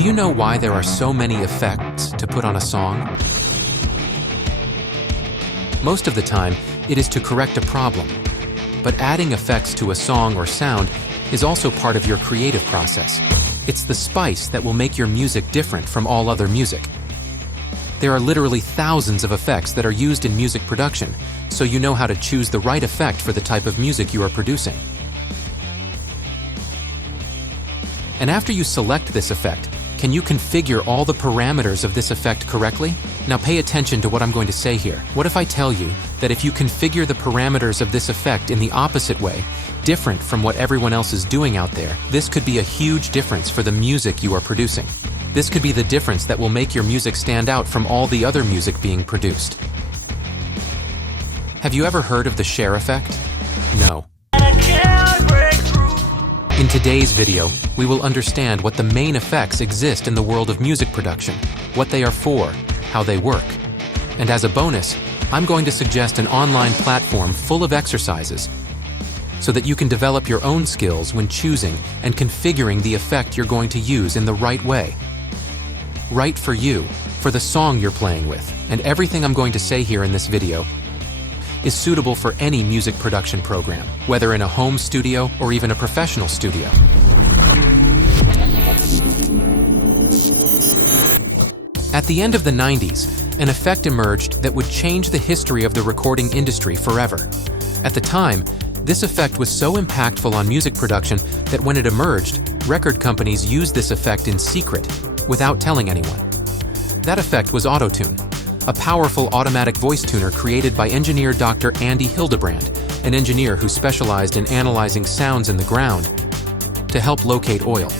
Do you know why there are so many effects to put on a song? Most of the time, it is to correct a problem. But adding effects to a song or sound is also part of your creative process. It's the spice that will make your music different from all other music. There are literally thousands of effects that are used in music production, so you know how to choose the right effect for the type of music you are producing. And after you select this effect, can you configure all the parameters of this effect correctly? Now pay attention to what I'm going to say here. What if I tell you that if you configure the parameters of this effect in the opposite way, different from what everyone else is doing out there, this could be a huge difference for the music you are producing. This could be the difference that will make your music stand out from all the other music being produced. Have you ever heard of the share effect? No. In today's video, we will understand what the main effects exist in the world of music production, what they are for, how they work. And as a bonus, I'm going to suggest an online platform full of exercises so that you can develop your own skills when choosing and configuring the effect you're going to use in the right way. Right for you, for the song you're playing with, and everything I'm going to say here in this video is suitable for any music production program, whether in a home studio or even a professional studio. At the end of the 90s, an effect emerged that would change the history of the recording industry forever. At the time, this effect was so impactful on music production that when it emerged, record companies used this effect in secret, without telling anyone. That effect was autotune, a powerful automatic voice tuner created by engineer Dr. Andy Hildebrand, an engineer who specialized in analyzing sounds in the ground to help locate oil.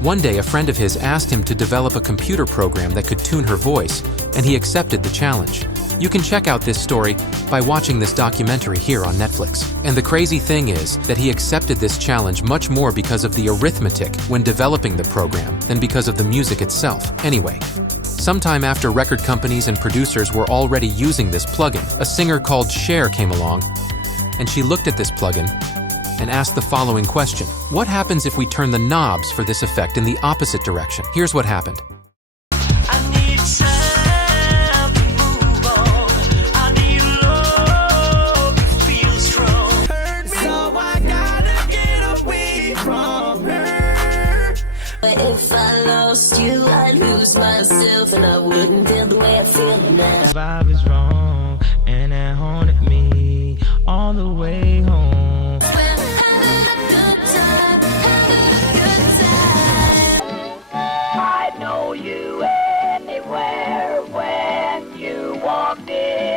One day, a friend of his asked him to develop a computer program that could tune her voice, and he accepted the challenge. You can check out this story by watching this documentary here on Netflix. And the crazy thing is that he accepted this challenge much more because of the arithmetic when developing the program than because of the music itself. Anyway, sometime after record companies and producers were already using this plugin, a singer called Cher came along, and she looked at this plugin and asked the following question: what happens if we turn the knobs for this effect in the opposite direction? Here's what happened. If I lost you, I'd lose myself, and I wouldn't feel the way I feel now. The vibe is wrong, and it haunted me all the way home. Well, having a good time, I know you anywhere when you walked in.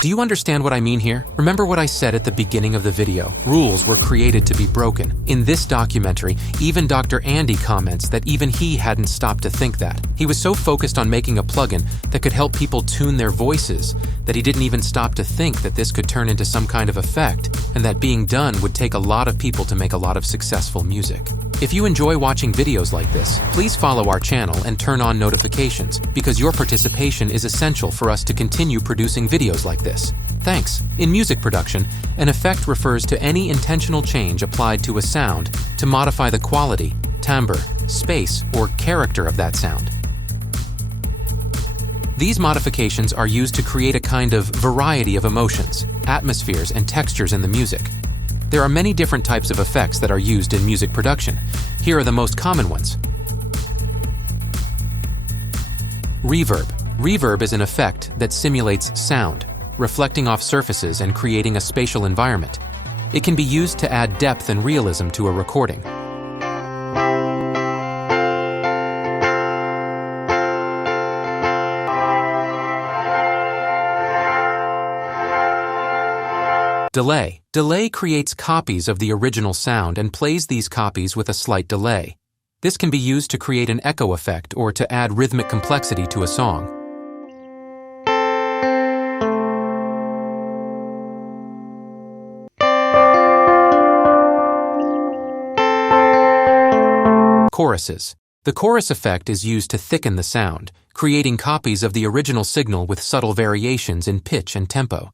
Do you understand what I mean here? Remember what I said at the beginning of the video. Rules were created to be broken. In this documentary, even Dr. Andy comments that even he hadn't stopped to think that. He was so focused on making a plugin that could help people tune their voices that he didn't even stop to think that this could turn into some kind of effect, and that being done would take a lot of people to make a lot of successful music. If you enjoy watching videos like this, please follow our channel and turn on notifications, because your participation is essential for us to continue producing videos like this. Thanks. In music production, an effect refers to any intentional change applied to a sound to modify the quality, timbre, space, or character of that sound. These modifications are used to create a kind of variety of emotions, atmospheres, and textures in the music. There are many different types of effects that are used in music production. Here are the most common ones. Reverb. Reverb is an effect that simulates sound, reflecting off surfaces and creating a spatial environment. It can be used to add depth and realism to a recording. Delay. Delay creates copies of the original sound and plays these copies with a slight delay. This can be used to create an echo effect or to add rhythmic complexity to a song. Choruses. The chorus effect is used to thicken the sound, creating copies of the original signal with subtle variations in pitch and tempo.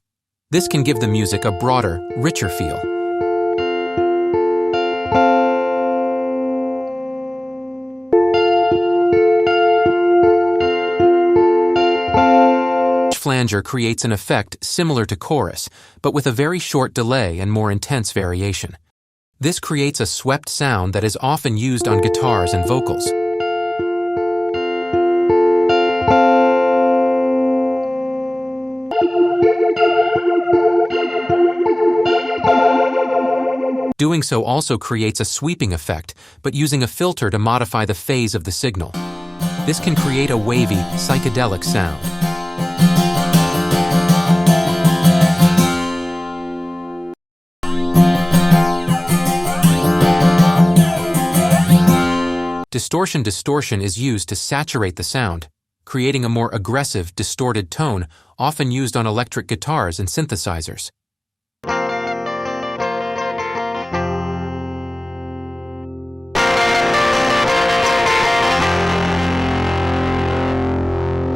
This can give the music a broader, richer feel. flanger creates an effect similar to chorus, but with a very short delay and more intense variation. This creates a swept sound that is often used on guitars and vocals. Doing so also creates a sweeping effect, but using a filter to modify the phase of the signal. This can create a wavy, psychedelic sound. Distortion is used to saturate the sound, creating a more aggressive, distorted tone, often used on electric guitars and synthesizers.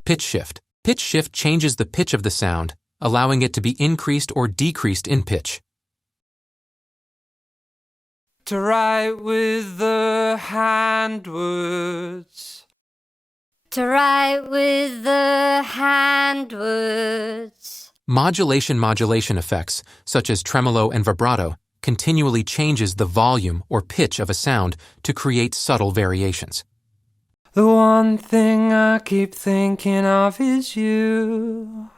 Pitch shift. Pitch shift changes the pitch of the sound, allowing it to be increased or decreased in pitch. To write with the handwords. To write with the handwords. Modulation effects, such as tremolo and vibrato, continually changes the volume or pitch of a sound to create subtle variations. The one thing I keep thinking of is you.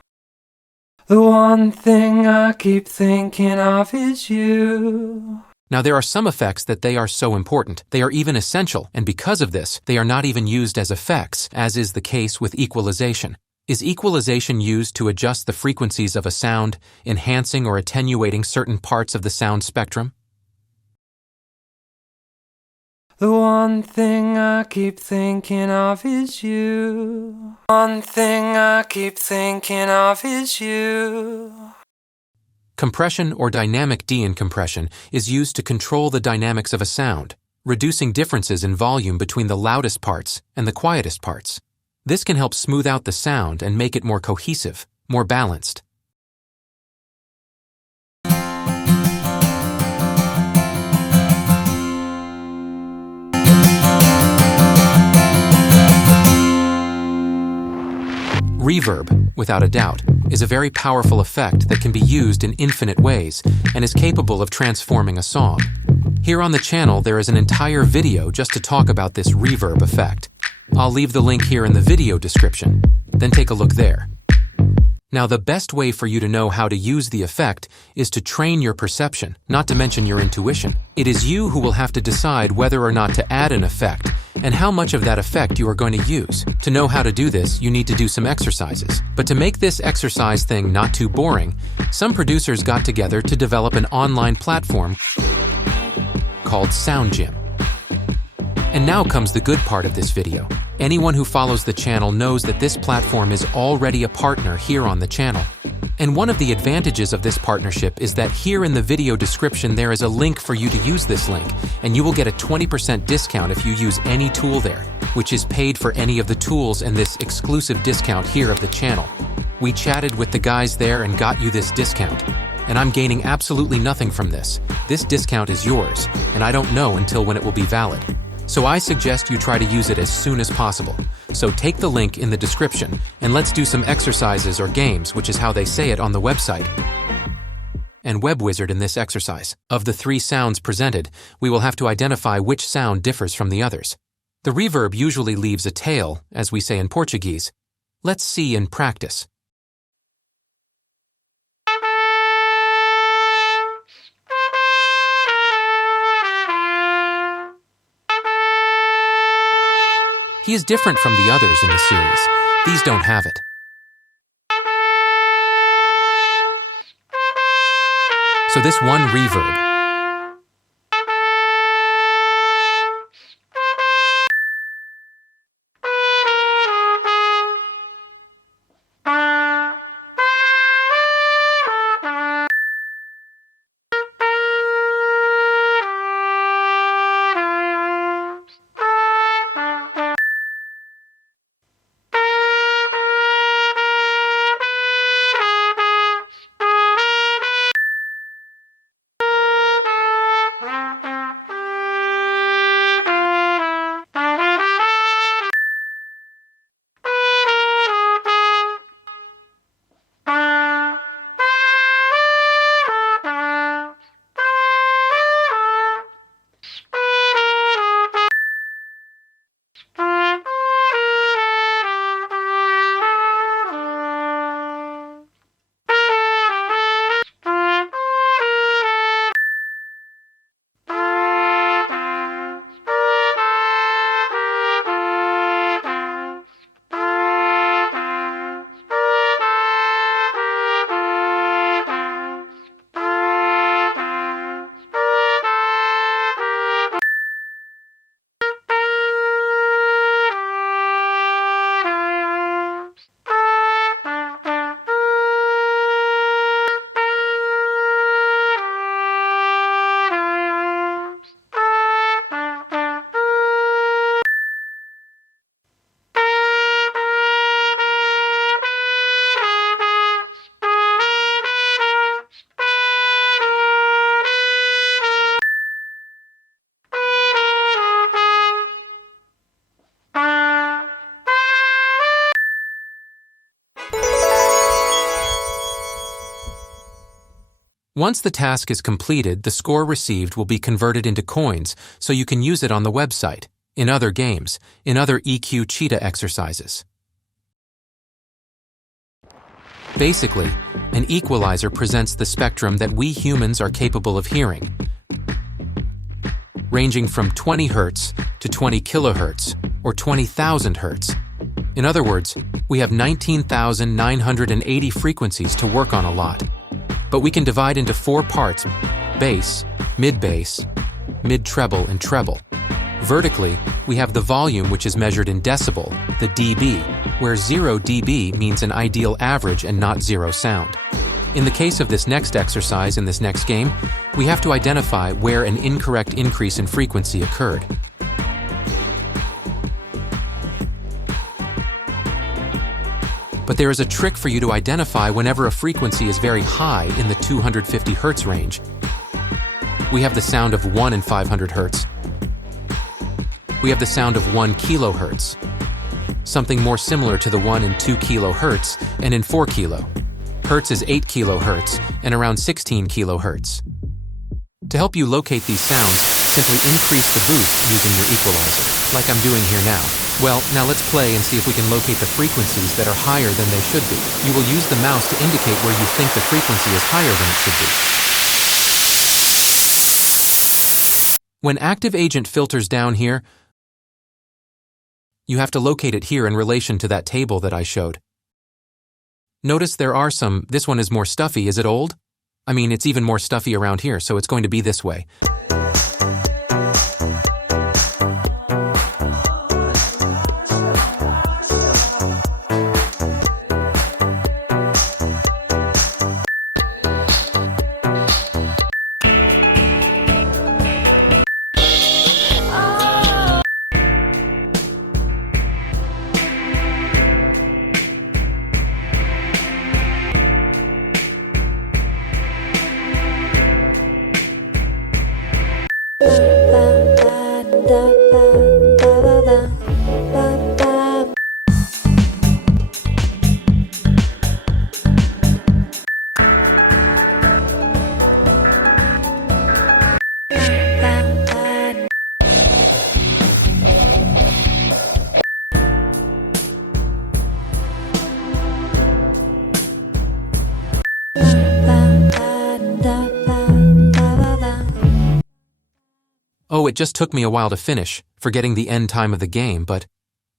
The one thing I keep thinking of is you. Now there are some effects that they are so important, they are even essential, and because of this, they are not even used as effects, as is the case with equalization. Is equalization used to adjust the frequencies of a sound, enhancing or attenuating certain parts of the sound spectrum? The one thing I keep thinking of is you. One thing I keep thinking of is you. Compression or dynamic decompression is used to control the dynamics of a sound, reducing differences in volume between the loudest parts and the quietest parts. This can help smooth out the sound and make it more cohesive, more balanced. Reverb, without a doubt, is a very powerful effect that can be used in infinite ways and is capable of transforming a song. Here on the channel there is an entire video just to talk about this reverb effect. I'll leave the link here in the video description, then take a look there. Now the best way for you to know how to use the effect is to train your perception, not to mention your intuition. It is you who will have to decide whether or not to add an effect and how much of that effect you are going to use. To know how to do this, you need to do some exercises. But to make this exercise thing not too boring, some producers got together to develop an online platform called SoundGym. And now comes the good part of this video. Anyone who follows the channel knows that this platform is already a partner here on the channel. And one of the advantages of this partnership is that here in the video description there is a link for you to use this link, and you will get a 20% discount if you use any tool there, which is paid for any of the tools and this exclusive discount here of the channel. We chatted with the guys there and got you this discount. And I'm gaining absolutely nothing from this. This discount is yours, and I don't know until when it will be valid. So I suggest you try to use it as soon as possible. So take the link in the description and let's do some exercises or games, which is how they say it on the website and web wizard in this exercise. Of the 3 sounds presented, we will have to identify which sound differs from the others. The reverb usually leaves a tail, as we say in Portuguese. Let's see in practice. He is different from the others in the series. These don't have it. So this one reverb Once the task is completed, the score received will be converted into coins so you can use it on the website, in other games, in other EQ cheetah exercises. Basically, an equalizer presents the spectrum that we humans are capable of hearing, ranging from 20 Hz to 20 kHz or 20,000 Hz. In other words, we have 19,980 frequencies to work on a lot. But we can divide into 4 parts: bass, mid-bass, mid-treble, and treble. Vertically, we have the volume, which is measured in decibel, the dB, where 0 dB means an ideal average and not zero sound. In the case of this next exercise in this next game, we have to identify where an incorrect increase in frequency occurred. But there is a trick for you to identify whenever a frequency is very high in the 250 Hz range. We have the sound of 1 in 500 Hz. We have the sound of 1 kHz, something more similar to the 1 in 2 kHz and in 4 kHz. Hertz is 8 kHz and around 16 kHz. To help you locate these sounds, simply increase the boost using your equalizer, like I'm doing here now. Well, now let's play and see if we can locate the frequencies that are higher than they should be. You will use the mouse to indicate where you think the frequency is higher than it should be. When active agent filters down here, you have to locate it here in relation to that table that I showed. Notice there are some, this one is more stuffy. Is it old? I mean, it's even more stuffy around here, so it's going to be this way. Oh, it just took me a while to finish, forgetting the end time of the game, but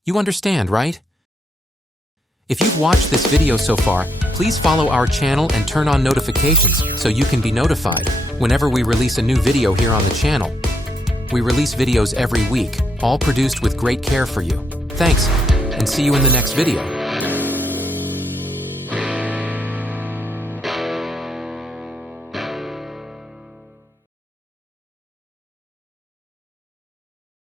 you understand, right? If you've watched this video so far, please follow our channel and turn on notifications so you can be notified whenever we release a new video here on the channel. We release videos every week, all produced with great care for you. Thanks, and see you in the next video.